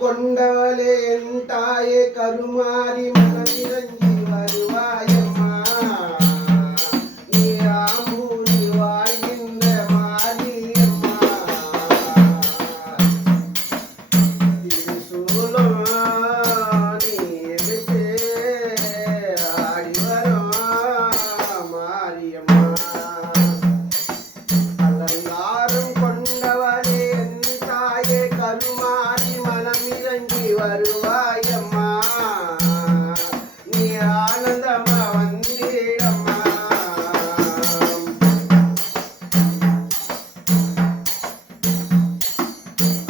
கொண்டவளே என் தாயே கருமாறி மனமிறங்கி வருவாயம்மா நீ ஆம்பூரி வாழ்கின்ற மாரியம்மா திருசூலம் நீ எடுத்து ஆடி வரும் மாரியம்மா அலங்காரம் கொண்டவளே என் தாயே கருமாறி மனமிறங்கி வருவாயம்மா நீ ஆனந்தமா வந்திடம்மா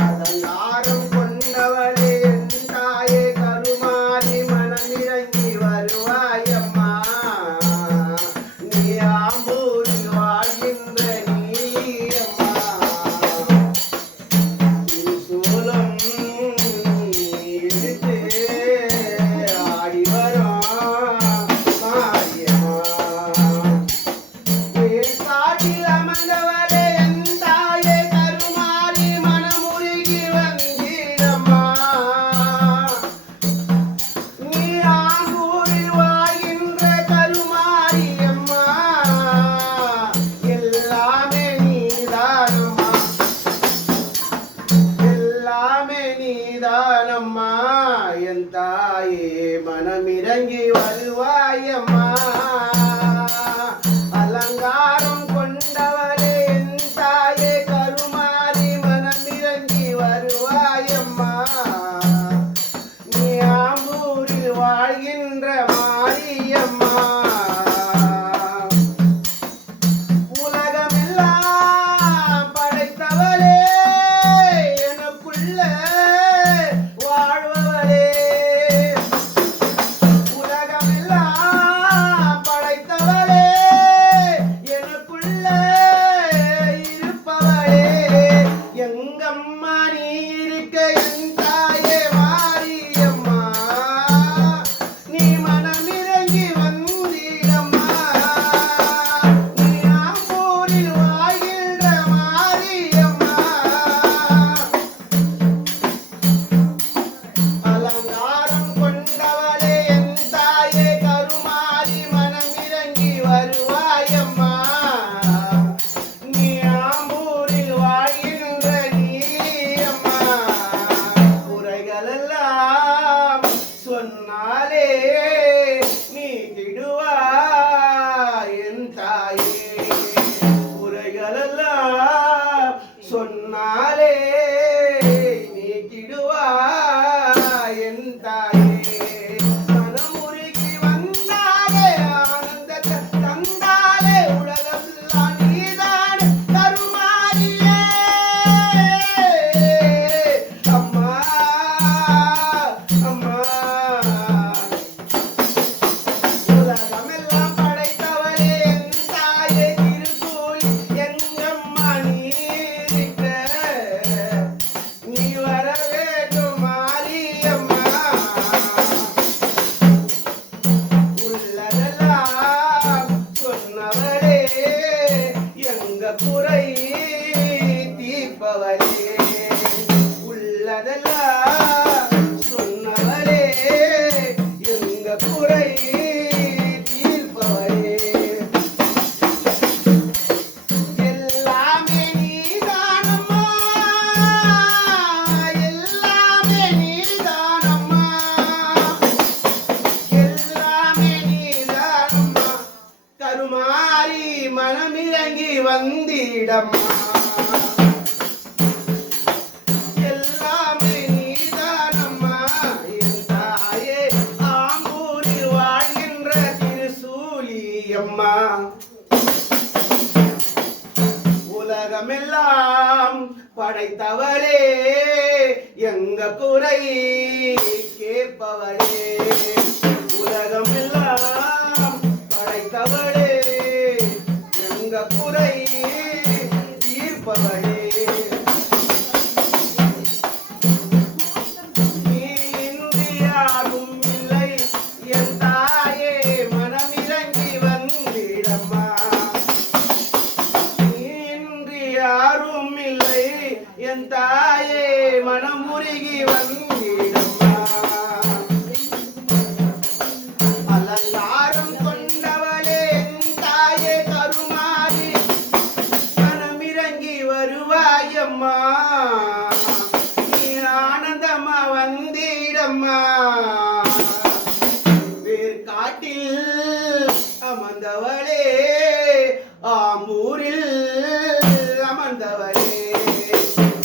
அலங்காரம் கொண்டவளே என் தாயே கருமாறி மனமிறங்கி வருவாயம்மா நீ ஆம்பூரி வாழ்கின்ற நீயம்மா திருசூலம் எடுத்து ஆடி வரும் மாரியம்மா காட்டில் அமர்ந்தவளே என் தாயே கருமாறி மனமுருகி வந்தீரம்மா நீ ஆங்கூரில் வாழ்கின்ற கருமாரியம்மா எல்லாமே நீதானம்மா எல்லாமே நீதானம்மா என் தாயே மனமிறங்கி வருவாயம்மா அலங்காரம் கொண்டவளே என் தாயே கருமாறி மனமிறங்கி வருவாயம்மா நீ ஆம்பூரில் வாழ்கின்ற மாரியம்மா உலகமெல்லாம் படைத்தவளே எனக்குள்ள வாழ்பவளே உலகமெல்லாம் படைத்தவளே எனக்குள்ள இருப்பவளே எங்கம்மா நீ இருக்க என் தாயே மாரியம்மா நீ மனமிறங்கி வந்திடம்மா நீ ஆம்பூரில் வாழ்கின்ற மாரியம்மா அலங்காரம் கொண்டவளே என் தாயே கருமாறி மனமிறங்கி வருவாயம்மா நீ ஆம்பூரில் வாழ்கின்ற நீயம்மா குறைகளெல்லாம் சொன்னாலே நீக்கிடுவாய் என் தாயே குறைகளெல்லாம் சொன்னாலே நீக்கிடுவாய் என் தாயே மனமுருகி வந்தாலே ஆனந்தத்தை தந்தாலே உலகமெல்லாம் நீதான் கருமாரியே அம்மா அம்மா உலகமெல்லாம் படைத்தவளே என் தாயே திருசூலி எங்கம்மா நீ இருக்க நீ வர வேண்டும் மாரியம்மா உள்ளதெல்லாம் சொன்னவளே எங்க குறை தீர்ப்பவளே உள்ளதெல்லாம் சொன்னவளே எங்க குறை தீர்ப்பவளே எல்லாமே நீதானம்மா எல்லாமே நீதானம்மா எல்லாமே நீதானம்மா கருமாறி மனமிறங்கி வந்திடம்மா எல்லாமே நீதானம்மா என் தாயே ஆம்பூரில் வாழ்கின்ற திருசூலியம்மா உலகமெல்லாம் படைத்தவளே எங்க குறை கேட்பவளே உலகமெல்லாம் படைத்தவளே எங்க குறை தீர்ப்பவளே நீ இன்றி யாரும் இல்லை என் தாயே மனமிறங்கி வந்திடம்மா நீ இன்றி யாரும் இல்லை என் தாயே மனமுருகி வந்து வந்திடம்மா வேர்காட்டில் அமர்ந்தவளே ஆம்பூரில் அமர்ந்தவளே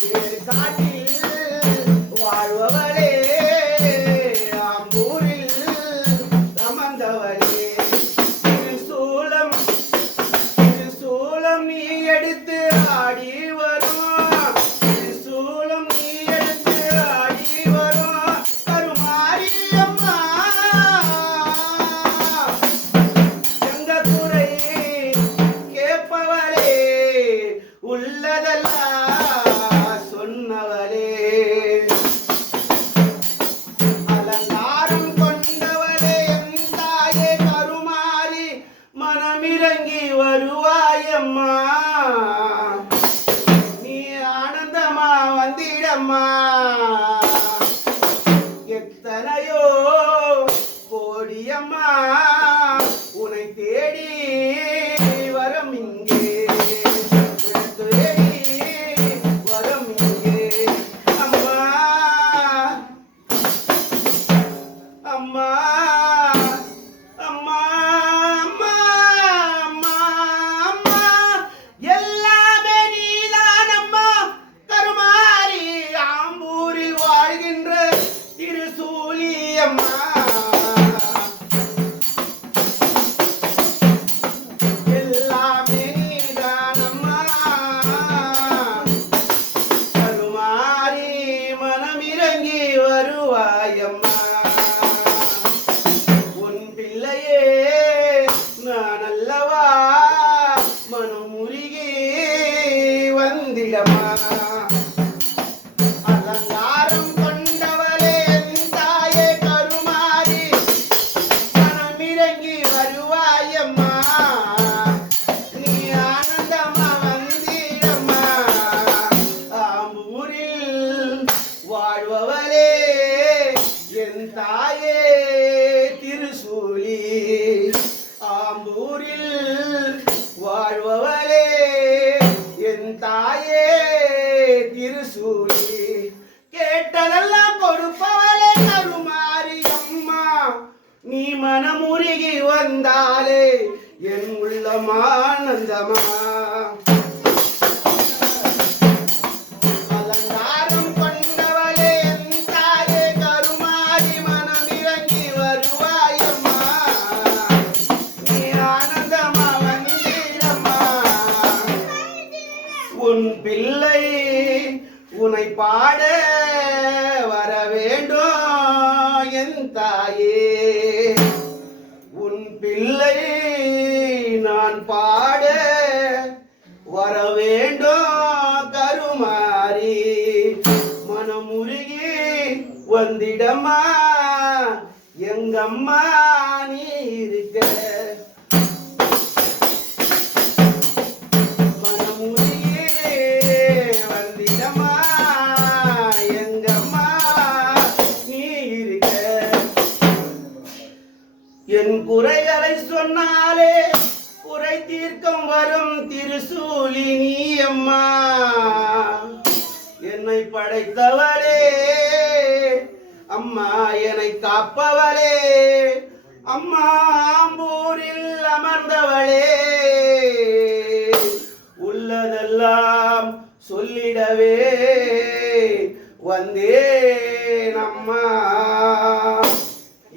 வேர்காட்டில் வாழ்பவளே ஆம்பூரில் அமர்ந்தவளே திருசூலம் நீ எடுத்து ஆடி வரும் திருசூலம் நீ எடுத்து ஆடி வரும் கருமாரியம்மா எங்க குறை கேட்பவளே உள்ளதெல்லாம் சொன்னவளே அலங்காரம் கொண்டவளே என் தாயே கருமாரி மனமிறங்கி வருவாயம்மா நீ ஆனந்தமா வந்திடம்மா எத்தனையோ கோடியம்மா உனை தேடி வரம் இங்கே தேடி வரம் இங்கே அம்மா அம்மா அம்மா அம்மா அம்மா அம்மா எல்லாமே நீதானம்மா கருமாரி ஆம்பூரில் வாழ்கின்ற திருசூலி அம்மா எல்லாமே நீதானம்மா கருமாரி மனமிறங்கி வருவாயம்மா உன் பிள்ளையே நான் அல்லவா மனமுருகி வந்திடமா அலங்காரம் கொண்டவளே என் தாயே கருமாரி மனமிறங்கி வருவாயம்மா நீ ஆனந்தமா வந்திடம்மா ஆம்பூரில் வாழ்பவளே என் தாயே திருசூலி ஆம்பூரில் வாழ்பவளே என் தாயே திருசூலி கேட்டதெல்லாம் கொடுப்பவளே கருமாரி அம்மா நீ மனமுருகி வந்தாலே என் உள்ளமானந்தமா அலங்காரம் கொண்டவளே என் தாயே கருமாரி மனமிறங்கி வருவாயம்மா நீ ஆனந்தமா வந்திடம்மா உன் பிள்ளை உனை பாட வர வேண்டும் என் தாயே உன் பிள்ளை நான் பாட வர வேண்டும் கருமாரி மனமுருகி வந்திடம்மா எங்கம்மா நீ இருக்க மனமுருகி வந்திடம்மா எங்கம்மா நீ இருக்க என் குறைகளை சொன்னாலே குறை தீர்க்கம் வரும் திருசூலி நீ அம்மா என்னை படைத்தவளே அம்மா என்னை காப்பவளே அம்மா ஆம்பூரில் அமர்ந்தவளே உள்ளதெல்லாம் சொல்லிடவே வந்தேன் அம்மா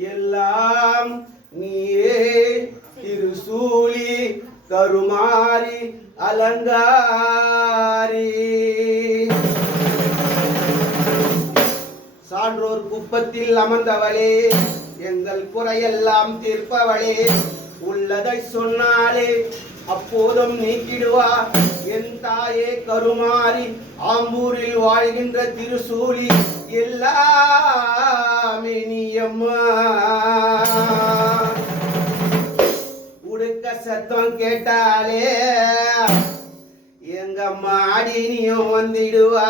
எல்லாம் நீயே திருசூலி கருமாரி அலங்காரி சான்றோர் குப்பத்தில் அமர்ந்தவளே எங்கள் குறையெல்லாம் தீர்ப்பவளே உள்ளதை சொன்னாலே அப்போதும் நீக்கிடுவா என் தாயே கருமாரி ஆம்பூரில் வாழ்கின்ற திருசூலி எல்லாமே நீ அம்மா உடுக்க சத்தம் கேட்டாலே எங்க மாடி நீயும் வந்துடுவா